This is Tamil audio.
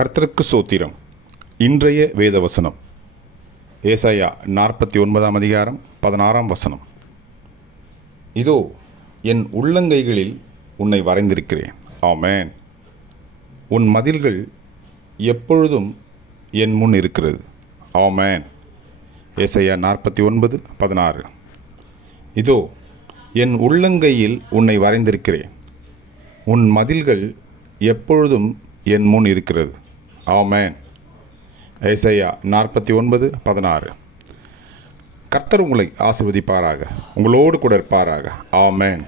கர்த்தருக்கு சோத்திரம். இன்றைய வேத வசனம் ஏசாயா நாற்பத்தி ஒன்பதாம் அதிகாரம் பதினாறாம் வசனம். இதோ என் உள்ளங்கைகளில் உன்னை வரைந்திருக்கிறேன். ஆமேன். உன் மதில்கள் எப்பொழுதும் என் முன் இருக்கிறது. ஆமேன். ஏசையா நாற்பத்தி ஒன்பது பதினாறு. இதோ என் உள்ளங்கையில் உன்னை வரைந்திருக்கிறேன். உன் மதில்கள் எப்பொழுதும் என் முன் இருக்கிறது. ஆமேன். ஏசையா நாற்பத்தி ஒன்பது பதினாறு. கர்த்தர் உங்களை ஆசிர்வதிப்பாராக. உங்களோடு கூட இருப்பாராக. ஆமேன்.